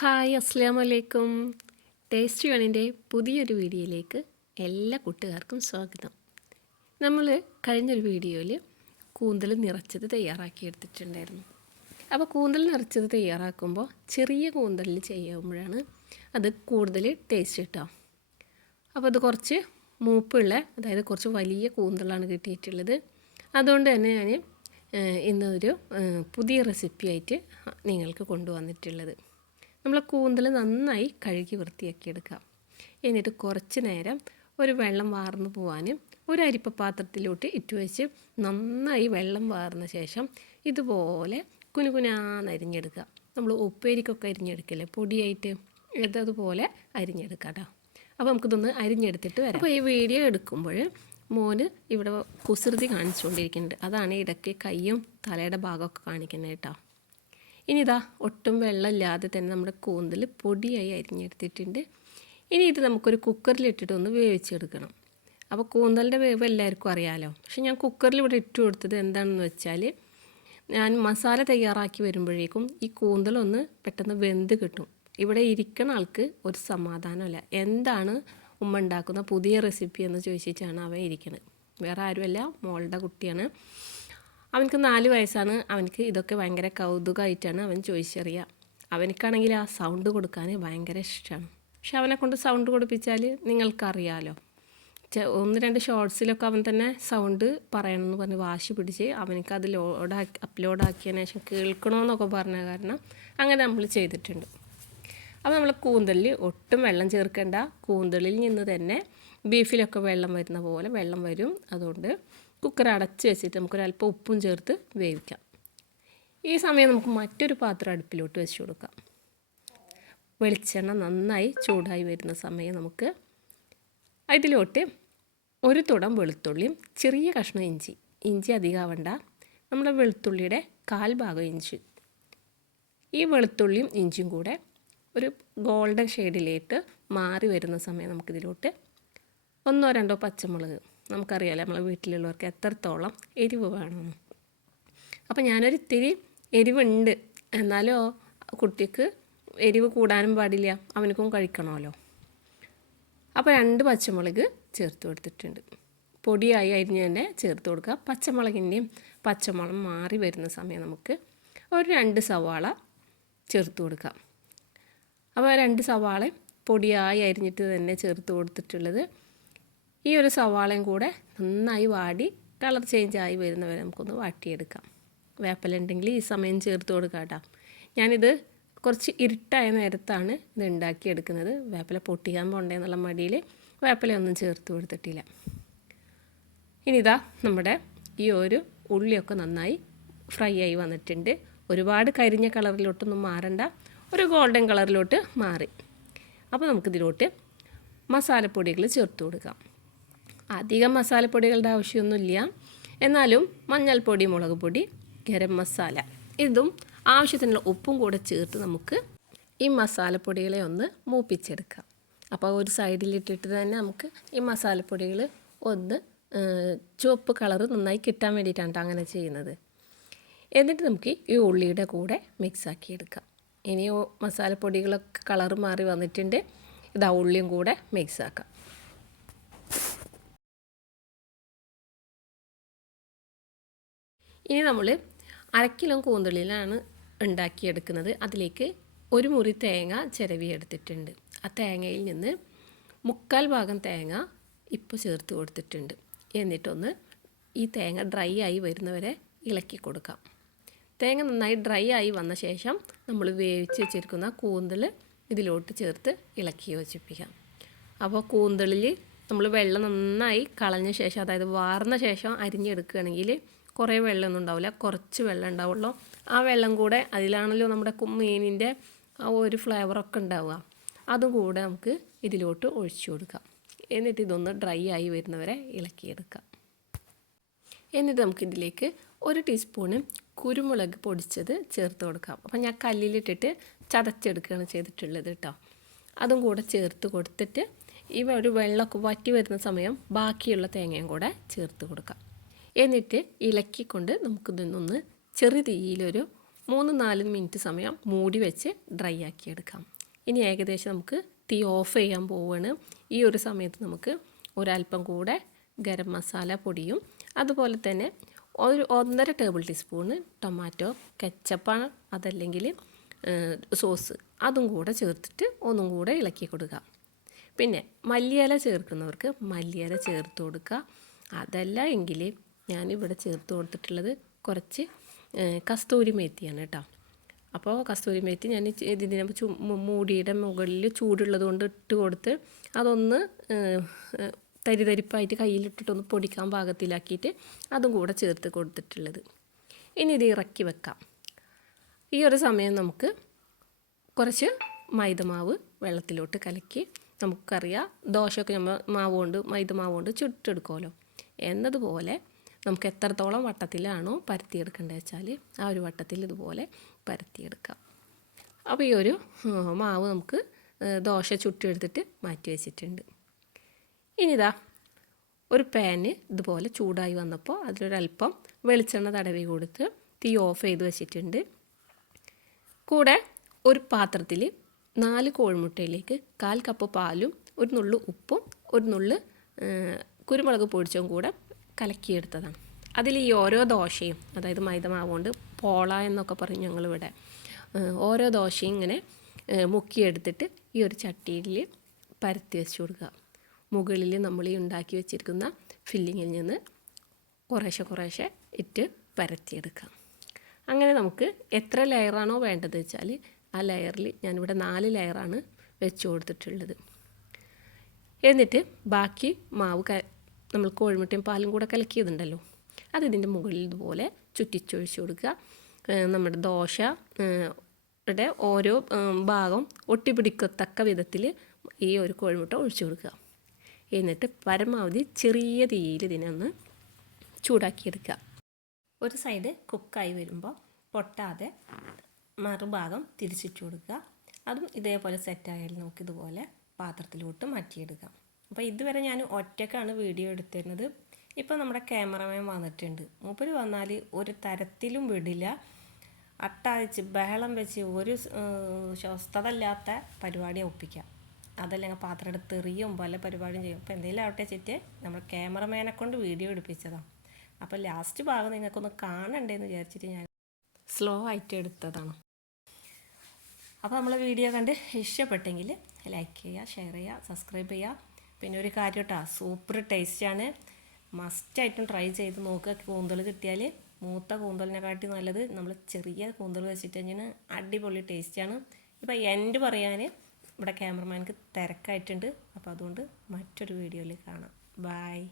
Hi അസ്സാം വലൈക്കും taste വണിന്റെ പുതിയൊരു വീഡിയോയിലേക്ക് എല്ലാ കൂട്ടുകാർക്കും സ്വാഗതം. നമ്മൾ കഴിഞ്ഞൊരു വീഡിയോയിൽ കൂന്തൽ നിറച്ചത് തയ്യാറാക്കി എടുത്തിട്ടുണ്ടായിരുന്നു. അപ്പോൾ കൂന്തൽ നിറച്ചത് തയ്യാറാക്കുമ്പോൾ ചെറിയ കൂന്തലിൽ ചെയ്യുമ്പോഴാണ് അത് കൂടുതൽ ടേസ്റ്റ് കിട്ടാം അപ്പോൾ അത് കുറച്ച് മൂപ്പുള്ള അതായത് കുറച്ച് വലിയ കൂന്തലാണ് കിട്ടിയിട്ടുള്ളത്. അതുകൊണ്ട് തന്നെ ഞാൻ ഇന്നൊരു പുതിയ റെസിപ്പിയായിട്ട് നിങ്ങൾക്ക് കൊണ്ടുവന്നിട്ടുള്ളത്. നമ്മൾ കൂന്തൽ നന്നായി കഴുകി വൃത്തിയാക്കി എടുക്കാം എന്നിട്ട് കുറച്ച് നേരം ഒരു വെള്ളം വാർന്നു പോവാനും ഒരു അരിപ്പ പാത്രത്തിലോട്ട് ഇട്ട് വെച്ച് നന്നായി വെള്ളം വാർന്ന ശേഷം ഇതുപോലെ കുനുകുനാന്നരിഞ്ഞെടുക്കുക നമ്മൾ ഉപ്പേരിക്കൊക്കെ അരിഞ്ഞെടുക്കില്ലേ? പൊടിയായിട്ട് ഇതതുപോലെ അരിഞ്ഞെടുക്കാം കേട്ടോ. അപ്പോൾ നമുക്കിതൊന്ന് അരിഞ്ഞെടുത്തിട്ട് വരാം. അപ്പോൾ ഈ വീഡിയോ എടുക്കുമ്പോൾ മോന് ഇവിടെ കുസൃതി കാണിച്ചുകൊണ്ടിരിക്കുന്നുണ്ട്. അതാണ് ഇടയ്ക്ക് കൈയും തലയുടെ ഭാഗമൊക്കെ കാണിക്കുന്നത് കേട്ടോ. ഇനി ഇതാ ഒട്ടും വെള്ളമില്ലാതെ തന്നെ നമ്മുടെ കൂന്തൽ പൊടിയായി അരിഞ്ഞെടുത്തിട്ടുണ്ട്. ഇനി ഇത് നമുക്കൊരു കുക്കറിലിട്ടിട്ട് ഒന്ന് വേവിച്ചെടുക്കണം. അപ്പോൾ കൂന്തലിന്റെ വേവ് എല്ലാവർക്കും അറിയാമല്ലോ പക്ഷേ ഞാൻ കുക്കറിൽ ഇവിടെ ഇട്ട് കൊടുത്തത് എന്താണെന്ന് വെച്ചാൽ ഞാൻ മസാല തയ്യാറാക്കി വരുമ്പോഴേക്കും ഈ കൂന്തലൊന്ന് പെട്ടെന്ന് വെന്ത് കിട്ടും. ഇവിടെ ഇരിക്കുന്ന ആൾക്ക് ഒരു സമാധാനമല്ല. എന്താണ് ഉമ്മ ഉണ്ടാക്കുന്ന പുതിയ റെസിപ്പി എന്ന് ചോദിച്ചിട്ടാണ് അവൻ ഇരിക്കുന്നത് വേറെ ആരുമല്ല മോളുടെ കുട്ടിയാണ്. അവനക്ക് നാല് വയസ്സാണ്. അവനക്ക് ഇതൊക്കെ ഭയങ്കര കൗതുകമായിട്ടാണ് അവൻ ചോദിച്ചറിയുക അവനക്കാണെങ്കിൽ ആ സൗണ്ട് കൊടുക്കാൻ ഭയങ്കര ഇഷ്ടമാണ് പക്ഷെ അവനെ കൊണ്ട് സൗണ്ട് കൊടുപ്പിച്ചാൽ നിങ്ങൾക്കറിയാലോ. ഒന്ന് രണ്ട് ഷോർട്സിലൊക്കെ അവൻ തന്നെ സൗണ്ട് പറയണമെന്ന് പറഞ്ഞ് വാശി പിടിച്ച് അവനക്ക് അത് ലോഡാക്കി അപ്ലോഡ് ആക്കിയതിന് ശേഷം കേൾക്കണമെന്നൊക്കെ പറഞ്ഞ കാരണം അങ്ങനെ നമ്മൾ ചെയ്തിട്ടുണ്ട്. അപ്പോൾ നമ്മൾ കൂന്തലിൽ ഒട്ടും വെള്ളം ചേർക്കേണ്ട. കൂന്തലിൽ നിന്ന് തന്നെ ബീഫിലൊക്കെ വെള്ളം വരുന്ന പോലെ വെള്ളം വരും. അതുകൊണ്ട് കുക്കർ അടച്ച് വെച്ചിട്ട് നമുക്കൊരല്പം ഉപ്പും ചേർത്ത് വേവിക്കാം. ഈ സമയം നമുക്ക് മറ്റൊരു പാത്രം അടുപ്പിലോട്ട് വെച്ച് കൊടുക്കാം. വെളിച്ചെണ്ണ നന്നായി ചൂടായി വരുന്ന സമയം നമുക്ക് അതിലോട്ട് ഒരു തുടം വെളുത്തുള്ളിയും ചെറിയ കഷ്ണം ഇഞ്ചി. ഇഞ്ചി അധികമാവണ്ട. നമ്മുടെ വെളുത്തുള്ളിയുടെ കാൽ ഭാഗം ഇഞ്ചി. ഈ വെളുത്തുള്ളിയും ഇഞ്ചിയും കൂടെ ഒരു ഗോൾഡൻ ഷെയ്ഡിലേക്ക് മാറി വരുന്ന സമയം നമുക്കിതിലോട്ട് ഒന്നോ രണ്ടോ പച്ചമുളക് നമുക്കറിയാമല്ലോ നമ്മളെ വീട്ടിലുള്ളവർക്ക് എത്രത്തോളം എരിവ് വേണമെന്ന് അപ്പോൾ ഞാനൊരു ഇത്തിരി എരിവുണ്ട്. എന്നാലോ കുട്ടിക്ക് എരിവ് കൂടാനും പാടില്ല. അവനക്കും കഴിക്കണമല്ലോ. അപ്പോൾ രണ്ട് പച്ചമുളക് ചേർത്ത് കൊടുത്തിട്ടുണ്ട്. പൊടിയായി അരിഞ്ഞ് തന്നെ ചേർത്ത് കൊടുക്കുക. പച്ചമുളകിന്റെയും പച്ചമുളക് മാറി വരുന്ന സമയം നമുക്ക് ഒരു രണ്ട് സവാള ചേർത്ത് കൊടുക്കാം. അപ്പോൾ രണ്ട് സവാള പൊടിയായി അരിഞ്ഞിട്ട് തന്നെ ചേർത്ത് കൊടുത്തിട്ടുള്ളത് ഈ ഒരു സവാളയും കൂടെ നന്നായി വാടി കളർ ചേഞ്ച് ആയി വരുന്നവരെ നമുക്കൊന്ന് വാട്ടിയെടുക്കാം. വേപ്പലുണ്ടെങ്കിൽ ഈ സമയം ചേർത്ത് കൊടുക്കാം കേട്ടോ. ഞാനിത് കുറച്ച് ഇരുട്ടായ നേരത്താണ് ഇത് ഉണ്ടാക്കിയെടുക്കുന്നത്. വേപ്പല പൊട്ടിക്കാൻ പോണ്ടേ എന്നുള്ള മടിയിൽ വേപ്പലയൊന്നും ചേർത്ത് കൊടുത്തിട്ടില്ല. ഇനിതാ നമ്മുടെ ഈ ഒരു ഉള്ളിയൊക്കെ നന്നായി ഫ്രൈ ആയി വന്നിട്ടുണ്ട്. ഒരുപാട് കരിഞ്ഞ കളറിലോട്ടൊന്നും മാറണ്ട. ഒരു ഗോൾഡൻ കളറിലോട്ട് മാറി. അപ്പോൾ നമുക്കിതിലോട്ട് മസാലപ്പൊടികൾ ചേർത്ത് കൊടുക്കാം. അധികം മസാലപ്പൊടികളുടെ ആവശ്യമൊന്നുമില്ല. എന്നാലും മഞ്ഞൾപ്പൊടി മുളക് പൊടി ഗരം മസാല. ഇതും ആവശ്യത്തിനുള്ള ഉപ്പും കൂടെ ചേർത്ത് നമുക്ക് ഈ മസാലപ്പൊടികളെ ഒന്ന് മൂപ്പിച്ചെടുക്കാം. അപ്പോൾ ഒരു സൈഡിലിട്ടിട്ട് തന്നെ നമുക്ക് ഈ മസാലപ്പൊടികൾ ഒന്ന് ചുവപ്പ് കളർ നന്നായി കിട്ടാൻ വേണ്ടിയിട്ടാണ് അങ്ങനെ ചെയ്യുന്നത്. എന്നിട്ട് നമുക്ക് ഈ ഉള്ളിയുടെ കൂടെ മിക്സാക്കി എടുക്കാം. ഇനി മസാലപ്പൊടികളൊക്കെ കളർ മാറി വന്നിട്ടുണ്ട്. ഇതാ ഉള്ളിയും കൂടെ മിക്സാക്കാം ഇനി നമ്മൾ അരക്കിലോ കൂന്തളിലാണ് ഉണ്ടാക്കിയെടുക്കുന്നത്. അതിലേക്ക് ഒരു മുറി തേങ്ങ ചിരവി എടുത്തിട്ടുണ്ട്. ആ തേങ്ങയിൽ നിന്ന് മുക്കാൽ ഭാഗം തേങ്ങ ഇപ്പോൾ ചേർത്ത് കൊടുത്തിട്ടുണ്ട്. എന്നിട്ടൊന്ന് ഈ തേങ്ങ ഡ്രൈ ആയി വരുന്നവരെ ഇളക്കി കൊടുക്കാം. തേങ്ങ നന്നായി ഡ്രൈ ആയി വന്ന ശേഷം നമ്മൾ വേവിച്ച് വെച്ചിരിക്കുന്ന കൂന്തൽ ഇതിലോട്ട് ചേർത്ത് ഇളക്കി യോജിപ്പിക്കാം. അപ്പോൾ കൂന്തളിൽ നമ്മൾ വെള്ളം നന്നായി കളഞ്ഞ ശേഷം അതായത് വാർന്ന ശേഷം അരിഞ്ഞെടുക്കുകയാണെങ്കിൽ കുറേ വെള്ളമൊന്നും ഉണ്ടാവില്ല. കുറച്ച് വെള്ളം ഉണ്ടാവുള്ളൂ. ആ വെള്ളം കൂടെ അതിലാണല്ലോ നമ്മുടെ മീനിന്റെ ആ ഒരു ഫ്ലേവറൊക്കെ ഉണ്ടാവുക. അതും കൂടെ നമുക്ക് ഇതിലോട്ട് ഒഴിച്ചു കൊടുക്കാം. എന്നിട്ട് ഇതൊന്ന് ഡ്രൈ ആയി വരുന്നവരെ ഇളക്കിയെടുക്കാം. എന്നിട്ട് നമുക്കിതിലേക്ക് ഒരു ടീസ്പൂണ് കുരുമുളക് പൊടിച്ചത് ചേർത്ത് കൊടുക്കാം. അപ്പം ഞാൻ കല്ലിലിട്ടിട്ട് ചതച്ചെടുക്കുകയാണ് ചെയ്തിട്ടുള്ളത് കേട്ടോ അതും കൂടെ ചേർത്ത് കൊടുത്തിട്ട് ഇവ ഒരു വെള്ളമൊക്കെ വറ്റി വരുന്ന സമയം ബാക്കിയുള്ള തേങ്ങയും കൂടെ ചേർത്ത് കൊടുക്കാം. എന്നിട്ട് ഇളക്കിക്കൊണ്ട് നമുക്കിതൊന്നൊന്ന് ചെറു തീയിലൊരു മൂന്ന് നാല് മിനിറ്റ് സമയം മൂടി വെച്ച് ഡ്രൈ ആക്കിയെടുക്കാം. ഇനി ഏകദേശം നമുക്ക് തീ ഓഫ് ചെയ്യാൻ പോവുകയാണ് ഈ ഒരു സമയത്ത് നമുക്ക് ഒരല്പം കൂടെ ഗരം മസാല പൊടിയും അതുപോലെ തന്നെ ഒരു ഒന്നര ടേബിൾ ടീസ്പൂണ് ടൊമാറ്റോ കെച്ചപ്പാണ് അതല്ലെങ്കിൽ സോസ് അതും കൂടെ ചേർത്തിട്ട് ഒന്നും കൂടെ ഇളക്കി കൊടുക്കുക. പിന്നെ മല്ലിയില ചേർക്കുന്നവർക്ക് മല്ലിയില ചേർത്ത് കൊടുക്കുക. അതല്ല എങ്കിൽ ഞാനിവിടെ ചേർത്ത് കൊടുത്തിട്ടുള്ളത് കുറച്ച് കസ്തൂരി മേത്തിയാണ് കേട്ടോ. അപ്പോൾ കസ്തൂരി മേത്തി ഞാൻ ഇതിനെ മൂടിയുടെ മുകളിൽ ചൂടുള്ളത് കൊണ്ട് ഇട്ട് കൊടുത്ത് അതൊന്ന് തരി തരിപ്പായിട്ട് കയ്യിലിട്ടിട്ടൊന്ന് പൊടിക്കാൻ പാകത്തിലാക്കിയിട്ട് അതും കൂടെ ചേർത്ത് കൊടുത്തിട്ടുള്ളത്. ഇനി ഇത് ഇറക്കി വെക്കാം. ഈ ഒരു സമയം നമുക്ക് കുറച്ച് മൈദമാവ് വെള്ളത്തിലോട്ട് കലക്കി നമുക്കറിയാം ദോശയൊക്കെ നമ്മൾ മാവ് കൊണ്ട് മൈദമാവ് കൊണ്ട് ചുട്ടെടുക്കുമല്ലോ. എന്നതുപോലെ നമുക്ക് എത്രത്തോളം വട്ടത്തിലാണോ പരത്തിയെടുക്കേണ്ടത് വെച്ചാൽ ആ ഒരു വട്ടത്തിൽ ഇതുപോലെ പരത്തിയെടുക്കാം. അപ്പോൾ ഈ ഒരു മാവ് നമുക്ക് ദോശ ചുട്ടെടുത്തിട്ട് മാറ്റി വെച്ചിട്ടുണ്ട്. ഇനിതാ ഒരു പാന് ഇതുപോലെ ചൂടായി വന്നപ്പോൾ അതിലൊരല്പം വെളിച്ചെണ്ണ തടവി കൊടുത്ത് തീ ഓഫ് ചെയ്ത് വെച്ചിട്ടുണ്ട്. കൂടെ ഒരു പാത്രത്തിൽ നാല് കോഴിമുട്ടയിലേക്ക് കാൽ കപ്പ് പാലും ഒരു നുള്ളു ഉപ്പും ഒരു നുള്ളു കുരുമുളക് പൊടിച്ചും കൂടെ കലക്കിയെടുത്തതാണ്. അതിൽ ഈ ഓരോ ദോശയും അതായത് മൈദ മാവുകൊണ്ട് പോള എന്നൊക്കെ പറയും ഞങ്ങളിവിടെ ഓരോ ദോശയും ഇങ്ങനെ മുക്കിയെടുത്തിട്ട് ഈ ഒരു ചട്ടിയിൽ പരത്തി വെച്ച് കൊടുക്കുക. മുകളിൽ നമ്മൾ ഈ ഉണ്ടാക്കി വെച്ചിരിക്കുന്ന ഫില്ലിങ്ങിൽ നിന്ന് കുറേശ്ശെ കുറേശ്ശെ ഇട്ട് പരത്തിയെടുക്കാം അങ്ങനെ നമുക്ക് എത്ര ലെയറാണോ വേണ്ടത് വെച്ചാൽ ആ ലെയറിൽ ഞാനിവിടെ നാല് ലെയറാണ് വെച്ച് കൊടുത്തിട്ടുള്ളത്. എന്നിട്ട് ബാക്കി മാവ് നമ്മൾ കോഴിമുട്ടയും പാലും കൂടെ കലക്കിയതുണ്ടല്ലോ. അത് ഇതിന്റെ മുകളിൽ ഇതുപോലെ ചുറ്റിച്ചൊഴിച്ച് കൊടുക്കുക. നമ്മുടെ ദോശ യുടെ ഓരോ ഭാഗം ഒട്ടിപ്പിടിക്കത്തക്ക വിധത്തിൽ ഈ ഒരു കോഴിമുട്ട ഒഴിച്ചു കൊടുക്കുക. എന്നിട്ട് പരമാവധി ചെറിയ തീയിൽ ഇതിനൊന്ന് ചൂടാക്കിയെടുക്കുക. ഒരു സൈഡ് കുക്കായി വരുമ്പോൾ പൊട്ടാതെ മറുഭാഗം തിരിച്ചിട്ട് കൊടുക്കുക. അതും ഇതേപോലെ സെറ്റായാലും നമുക്കിതുപോലെ പാത്രത്തിലോട്ട് മാറ്റിയെടുക്കാം. അപ്പോൾ ഇതുവരെ ഞാൻ ഒറ്റക്കാണ് വീഡിയോ എടുത്തിരുന്നത്. ഇപ്പോൾ നമ്മുടെ ക്യാമറമാൻ വന്നിട്ടുണ്ട്. മൂപ്പര് വന്നാൽ ഒരു തരത്തിലും വിടില്ല. അട്ടാഴ്ച ബഹളം വെച്ച് ഒരു സ്വസ്ഥതല്ലാത്ത പരിപാടി ഒപ്പിക്കാം. അതല്ലെങ്കിൽ പാത്രം എടുത്ത് എറിയും പല പരിപാടിയും ചെയ്യും. അപ്പോൾ എന്തെങ്കിലും ആവട്ടെ ചെറ്റ് നമ്മൾ ക്യാമറമാനെ കൊണ്ട് വീഡിയോ എടുപ്പിച്ചതാണ് അപ്പോൾ ലാസ്റ്റ് ഭാഗം നിങ്ങൾക്കൊന്ന് കാണണ്ടേന്ന് വിചാരിച്ചിട്ട് ഞാൻ സ്ലോ ആയിട്ട് എടുത്തതാണ്. അപ്പോൾ നമ്മൾ വീഡിയോ കണ്ട് ഇഷ്ടപ്പെട്ടെങ്കിൽ ലൈക്ക് ചെയ്യുക ഷെയർ ചെയ്യുക സബ്സ്ക്രൈബ് ചെയ്യുക. പിന്നെ ഒരു കാര്യം കേട്ടോ സൂപ്പർ ടേസ്റ്റാണ് മസ്റ്റായിട്ടും ട്രൈ ചെയ്ത് നോക്കുക. കൂന്തൽ കിട്ടിയാൽ മൂത്ത കൂന്തലിനെക്കാട്ടി നല്ലത് നമ്മൾ ചെറിയ കൂന്തൽ വെച്ചിട്ട് കഴിഞ്ഞാൽ അടിപൊളി ടേസ്റ്റാണ് ഇപ്പോൾ എന്റെ പറയാൻ ഇവിടെ ക്യാമറമാൻക്ക് തിരക്കായിട്ടുണ്ട്. അപ്പോൾ അതുകൊണ്ട് മറ്റൊരു വീഡിയോയിൽ കാണാം. ബായ്